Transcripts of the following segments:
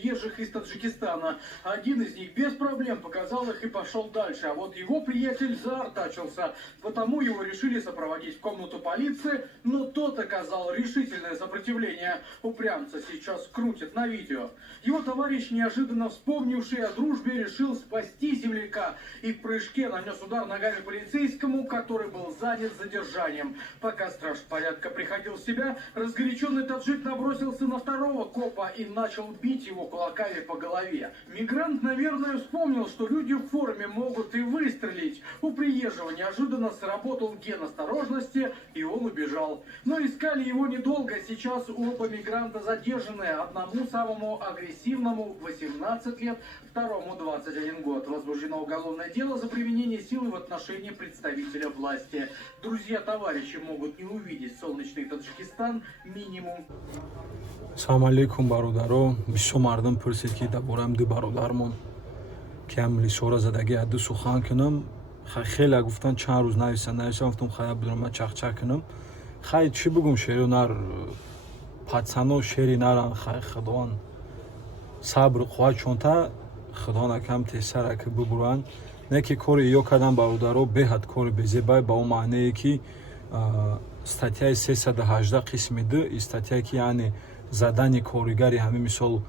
приезжих из Таджикистана. Один из них без проблем показал их и пошел дальше, а вот его приятель заортачился. Потому его решили сопроводить в комнату полиции, но тот оказал решительное сопротивление. Упрямца сейчас крутят на видео. Его товарищ, неожиданно вспомнивший о дружбе, решил спасти земляка и в прыжке нанес удар ногами полицейскому, который был занят задержанием. Пока страж порядка приходил в себя, разгоряченный таджик набросился на второго копа и начал бить его кулаками по голове. Мигрант, наверное, вспомнил, что люди в форме могут и выстрелить. У приезжего неожиданно сработал ген осторожности, и он убежал. Но искали его недолго. Сейчас оба мигранта задержаны. Одному самому агрессивному 18 лет, второму 21 год. Возбуждено уголовное дело за применение силы в отношении представителя власти. Друзья, товарищи могут не увидеть солнечный Таджикистан минимум. Салом алейкум, бародаро. Бисо мардам пурсид ки дар бораи ду бародармон ки ҳам лисора задаги адду сухан кунам. Хеле гуфтан чанд рӯз нависам, гуфтам хая будам чахчах кунам. Хай чӣ бугум, шеро нар пацано шери наран, хай худоан сабр қувват чонта худоан акам тесара ки бубуран. Не ки кори ё кардам бародаро беҳад кори безебай ба он маънае ки статьяи 318 қисми 2 статьяе ки яъне задани коригари ҳами мисол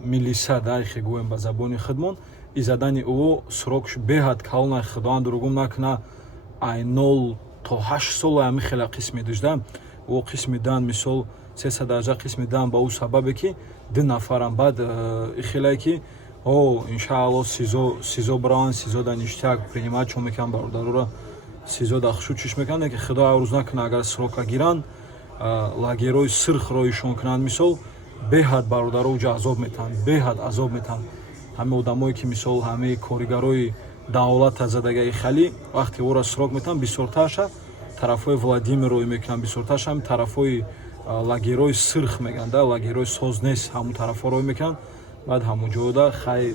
милиса дайхе гӯем ба забони худмон и задани ӯ сурокш беҳад калона худоан дуругум накуна ай 0 то 8 сола ҳами хела қисми дужда ӯ қисми дан мисол 318 қисми дан ба ӯ сабабе ки 2 нафарам баъд ихелае ки иншаалло сизо браван сизо да ништяк принимат чон мекунан бародарора сизо да хушуд чиш мекунан ки худо аврӯз накуна агар срока гиранд лагерои сирхро ишон кунанд мисол беҳад бародаро уҷа азоб метаҳанд беҳад азоб метаҳанд ҳаме одамое ки мисол ҳамаи коригарои давлата задагаи хали вақте ӯро срок метаҳанд бисёртааша тарафҳои Владимирро мекунанд бисёртааша ҳами тарафҳои лагерои сирх мегӯянд да лагерои сознес ҳамун тарафҳоро мекунанд баъд ҳамун ҷода хай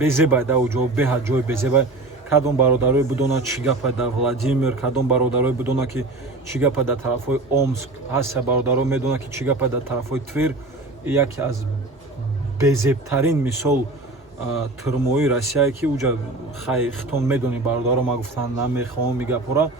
безебай да уҷо беҳад ҷои безебай кадом бародарое бидонад чӣ гапа дар Владимир кадом бародарое бидонад ки чӣ гапа дар тарафҳои Омск ҳаста бародаро медонад ки чӣ гапа дар тарафҳои Твер яке аз безебтарин мисол тирмои Россияе ки уҷа хай хитон медонӣ бародаро ма гуфтан намехоҳам гапора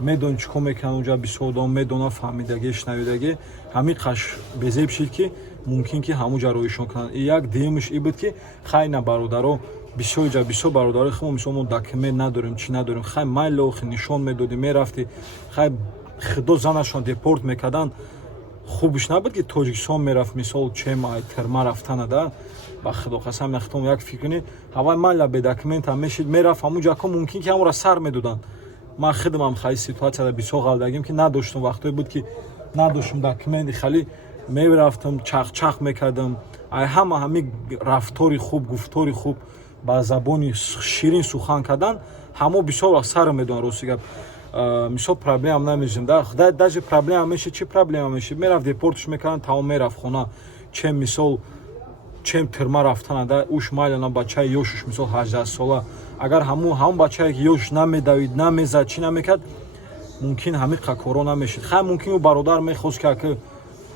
медони чӣ кор мекунанд уҷа бисёр одам медонад фаҳмидаги шунавидаги ҳамин қаш безеб шид ки мумкин ки ҳамуҷаро ишон кунанд и як дуюмиш и буд ки хай на бародаро бисёр ҷа бисёр бародари хумо мисол мо документ надорем чӣ надорем хай майли охи нишон медодӣ мерафтӣ хай худо занашон депорт мекарданд хубиш набуд ки Тоҷикистон мерафт мисол чем ай терма рафтана да ба худо қасам яхтом як фикр кунӣ ҳавай майла бе документа мешид мерафт ҳамуҷа ко мумкин ки ҳамура сар медоданд ман худамам хай ситуатсияда бисёр ғалдагим ки надоштум вақтое буд ки надоштум документи хали мерафтам чахчах мекардам ай ҳама ҳами рафтори хуб гуфтори хуб ба забони ширин сухан кардан ҳамо бисёр вақт сар медонанд рости гап мисол проблема намешидем да даже проблема мешид чӣ проблема мешид мерафт депортш мекарданд тамом мерафт хона чем мисол чем тирма рафтана да уш майляна бачаи ёшуш мисол 18 сола агар ҳамун бачае ки ёш намедавид намезад чӣ намекард мумкин ҳамиқа коро намешид хай мумкин ӯ бародар мехост ки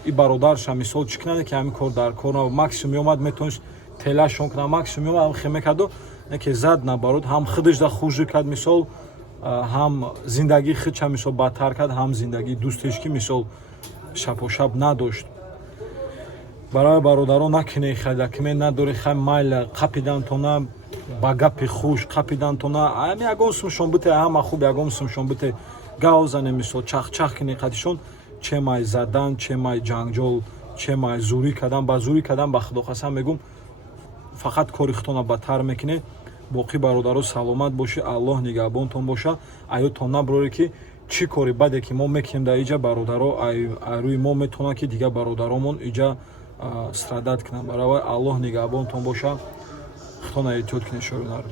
и бародарша мисол чӣ кунад ки ҳамин кор дар кор максимум меомад метавонист телашон кунад максимум меомад хе мекарду не ки зад наоборот ҳам худаш да хужӣ кард мисол ҳам зиндагии худша мисол бадтар кард ҳам зиндагии дӯстеш ки мисол шабошаб надошт барои бародаро накунед хай документ надоред хай майла қапидантона ба гапи хуш қапидантона ҳами ягон сумшон буте ҳама хуб ягон сумшон буте гавзане мисол чахчах кунед қадишон чемай задан чемай ҷанҷол чемай зӯрӣ кардан ба зӯрӣ кардан ба худо қасам мегӯм фақат кори худтона бадтар мекунед боқӣ бародаро саломат бошед аллоҳ нигаҳбонтон боша аётон наброре ки чӣ кори баде ки мо мекунем дар иҷа бародаро ай рӯи мо метавонад ки дигар бародаромон иҷа страдат кунанд барои аллоҳ нигаҳбонтон боша худтона эҳтиёт кунед шоринар